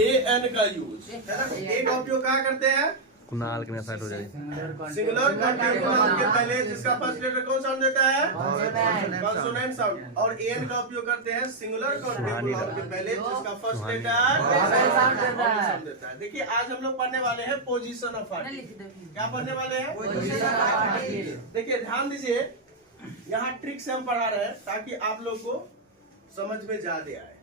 N का use है ना। ए का उपयोग कहाँ करते हैं? कुनाल के साइड हो जाए सिंगुलर कॉन्टिन्यूअस नाउन के पहले जिसका फर्स्ट लेटर कौन साउंड देता है? Consonant sound. और एन का उपयोग करते हैं सिंगुलर कॉन्टिन्यूअस नाउन के पहले जिसका फर्स्ट लेटर साउंड देता है। देखिए आज हम लोग पढ़ने वाले हैं पोजीशन ऑफ आर्टिकल। क्या पढ़ने वाले हैं? Position of article. देखिए ध्यान दीजिए, यहाँ ट्रिक से हम पढ़ा रहे हैं ताकि आप लोग को समझ में ज्यादा आए।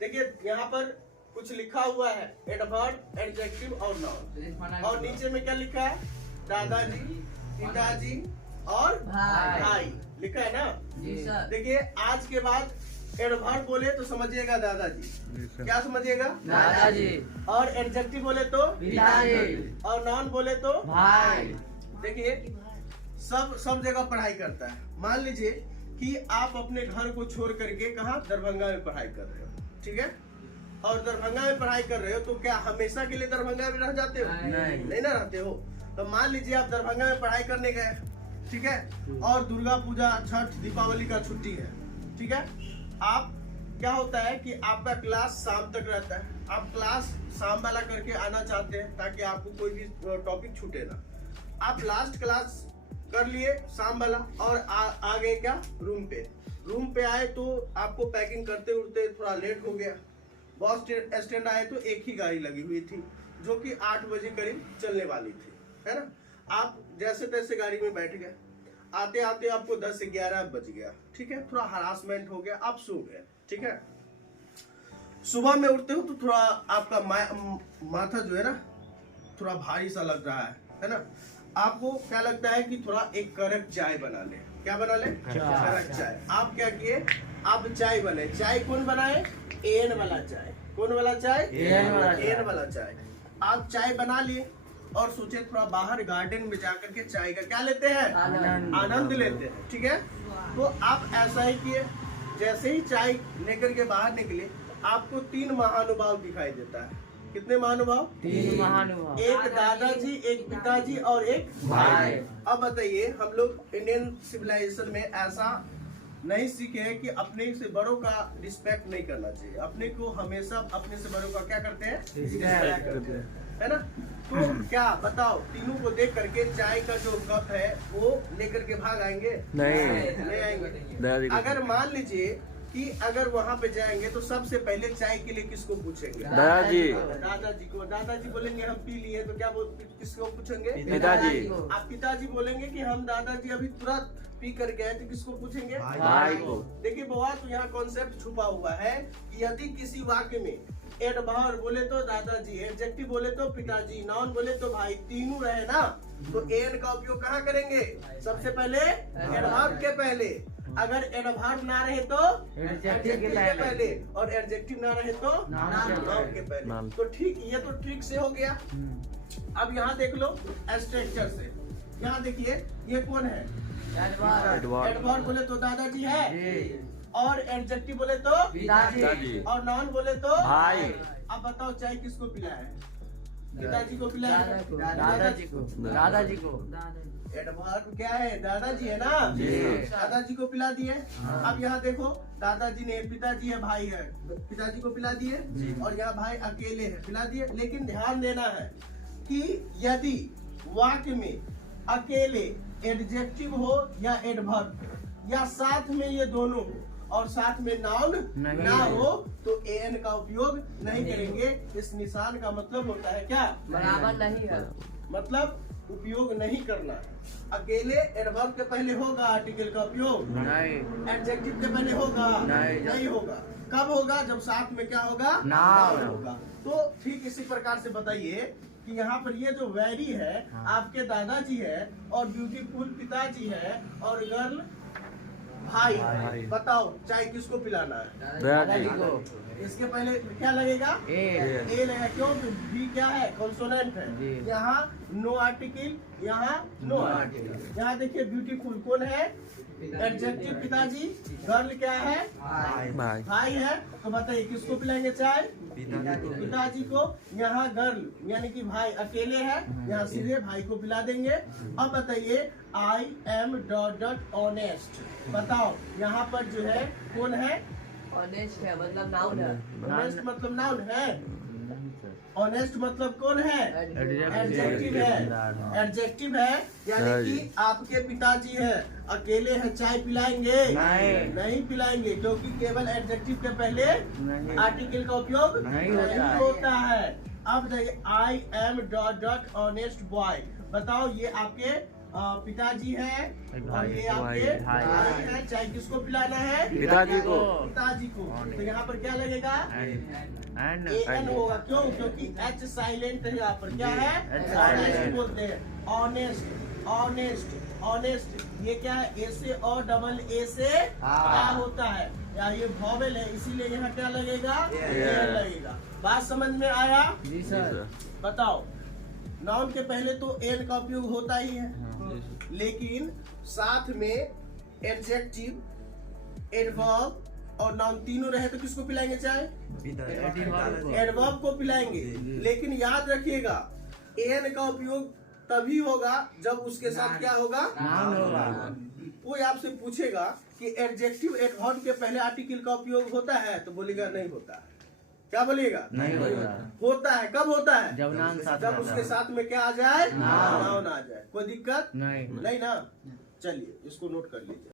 देखिए यहाँ पर कुछ लिखा हुआ है, एडवर्ब, एडजेक्टिव और नाउन। और नीचे में क्या लिखा है? दादाजी, पिताजी और भाई लिखा है ना। देखिए आज के बाद एडवर्ब बोले तो समझिएगा दादाजी, क्या समझिएगा? दादाजी। और एडजेक्टिव बोले तो पिताजी, और नाउन बोले तो भाई। देखिए सब जगह पढ़ाई करता है। मान लीजिए कि आप अपने घर को छोड़ करके कहाँ दरभंगा में पढ़ाई कर रहे हो, ठीक है, और दरभंगा में पढ़ाई कर रहे हो तो क्या हमेशा के लिए दरभंगा में रह जाते हो? नहीं ना रहते हो। तो मान लीजिए आप दरभंगा में पढ़ाई करने गए, ठीक है, और दुर्गा पूजा, छठ, दीपावली का छुट्टी है, ठीक है। आप क्या होता है कि आपका क्लास शाम तक रहता है, आप क्लास शाम वाला करके आना चाहते हैं ताकि आपको कोई भी टॉपिक छूटे ना। आप लास्ट क्लास कर लिए शाम वाला और आ गए क्या रूम पे आए तो आपको पैकिंग करते उड़ते थोड़ा लेट हो गया। बस स्टैंड आए तो एक ही गाड़ी लगी हुई थी जो कि 8 बजे करीब चलने वाली थी, है ना। आप जैसे तैसे गाड़ी में बैठ गए, आते आते आपको 10 से 11 बज गया, ठीक है, थोड़ा हरासमेंट हो गया, आप सो गए, ठीक है। सुबह में उठते हो तो थोड़ा आपका माथा जो है ना थोड़ा भारी सा लग रहा है ना। आपको क्या लगता है कि थोड़ा एक कड़क चाय बना ले। क्या बना ले? कड़क चाय। आप क्या किए? आप चाय बने। चाय कौन बनाए? एन वाला चाय। कौन वाला चाय? एन वाला चाय। आप चाय बना लिए और सोचे थोड़ा बाहर गार्डन में जाकर के चाय का क्या लेते हैं? आनंद लेते हैं, ठीक है। तो आप ऐसा ही किए, जैसे ही चाय लेकर के बाहर निकले आपको 3 महानुभाव दिखाई देता है। कितने महानुभाव? 3 महानुभाव। एक दादाजी, एक पिताजी और एक भाई। अब बताइए, हम लोग इंडियन सिविलाइजेशन में ऐसा नहीं सीखे हैं कि अपने से बड़ों का रिस्पेक्ट नहीं करना चाहिए। अपने को हमेशा अपने से बड़ों का क्या करते हैं? रिस्पेक्ट करते हैं, है ना। तो क्या बताओ, तीनों को देख करके चाय का जो कप है वो लेकर के भाग आएंगे? नहीं आएंगे। अगर मान लीजिए कि अगर वहाँ पे जाएंगे तो सबसे पहले चाय के लिए किसको पूछेंगे? दादाजी को। दादाजी बोलेंगे हम पी लिए तो क्या किसको पूछेंगे? पिताजी। आप पिताजी बोलेंगे कि हम दादाजी अभी तुरंत पी कर गए तो किसको पूछेंगे? भाई को। देखिए बहुत तो यहाँ कॉन्सेप्ट छुपा हुआ है कि यदि किसी वाक्य में एडवर्ब बोले तो दादाजी, एडजेक्टिव बोले तो पिताजी, नाउन बोले तो भाई, तीनों रहे ना तो एन का उपयोग कहाँ करेंगे? सबसे पहले एडवर्ब के पहले। अगर एडवर्ब ना रहे तो एडजेक्टिव के पहले, और एडजेक्टिव ना रहे तो नाउन के पहले। तो ठीक, ये तो ट्रिक से हो गया। अब यहाँ देख लो स्ट्रक्चर से। यहाँ देखिए ये कौन है? एडवर्ब बोले तो दादाजी है, और एडजेक्टिव बोले तो पिताजी, और नाउन बोले तो भाई। अब बताओ चाय किसको पिलाया है? पिताजी को पिलाया है? दादाजी को। एडवर्ब क्या है? दादाजी है ना, दादाजी को पिला दिए। अब यहाँ देखो, दादाजी ने, पिताजी है, भाई है, पिताजी को पिला दिए, और यहाँ भाई अकेले है, पिला दिए। लेकिन ध्यान देना है कि यदि वाक्य में अकेले एडजेक्टिव हो या एडवर्ब या साथ में ये दोनों हो और साथ में नाउन ना हो तो एन का उपयोग नहीं करेंगे। इस निशान का मतलब होता है क्या? बराबर नहीं है, मतलब उपयोग नहीं करना है। अकेले एडवर्ब के पहले होगा आर्टिकल का उपयोग नहीं, एडजेक्टिव के पहले होगा नहीं होगा। कब होगा? जब साथ में क्या होगा? नाउन होगा। तो ठीक इसी प्रकार से बताइए कि यहाँ पर ये जो वेरी है आपके दादाजी है, और ब्यूटीफुल पिताजी है, और गर्ल भाई। बताओ चाय किसको पिलाना है? दादाजी को। इसके पहले क्या लगेगा? ए लगेगा। क्यों? भी क्या है? कॉन्सोनेंट है। यहाँ नो आर्टिकल, यहाँ नो आर्टिकल। यहाँ देखिए ब्यूटीफुल कौन है? एडजेक्टिव पिताजी, गर्ल क्या है? भाई है। तो बताइए किसको पिलाएंगे चाय? पिताजी को। यहाँ गर्ल यानी कि भाई अकेले है, यहाँ सीधे भाई को पिला देंगे। अब बताइए आई एम डॉट ऑनेस्ट। बताओ यहाँ पर जो है कौन है? ऑनेस्ट है, मतलब नाउन है। ऑनेस्ट मतलब नाउन है। ऑनेस्ट मतलब कौन है? एडजेक्टिव है। एडजेक्टिव है यानी कि आपके पिताजी है, अकेले हैं, चाय पिलाएंगे? नहीं पिलाएंगे, क्योंकि केवल एडजेक्टिव के पहले आर्टिकल का उपयोग नहीं होता है। अब देखिए, I am dot dot honest boy. बताओ, ये आपके पिताजी हैं और ये आपके भाई हैं। चाय किसको पिलाना है? पिताजी को। पिताजी को। तो यहाँ पर क्या लगेगा? एन होगा। क्यों? क्योंकि एच साइलेंट है यहाँ पर। क्या है? ऑनेस्ट बोलते हैं। Honest, honest, honest. ये क्या है? ए से और डबल ए से आ होता है, या ये वॉवेल है, इसीलिए यहाँ क्या लगेगा? एन लगेगा। बात समझ में आया? जी सर। बताओ, नाउन के पहले तो एन का उपयोग होता ही है, लेकिन साथ में एडजेक्टिव, एडवर्ब और नाउन तीनों रहे तो किसको पिलाएंगे चाय? एडवर्ब को पिलाएंगे। लेकिन याद रखिएगा, एन का उपयोग तभी होगा जब उसके साथ क्या होगा? नाउन होगा। कोई आपसे पूछेगा कि एडजेक्टिव, एडवर्ब के पहले आर्टिकल का उपयोग होता है, तो बोलेगा नहीं होता है। क्या बोलिएगा? नहीं होता है। कब होता है? जब उसके साथ में क्या आ जाए? नाउन आ जाए। कोई दिक्कत नहीं ना? चलिए, इसको नोट कर लीजिए।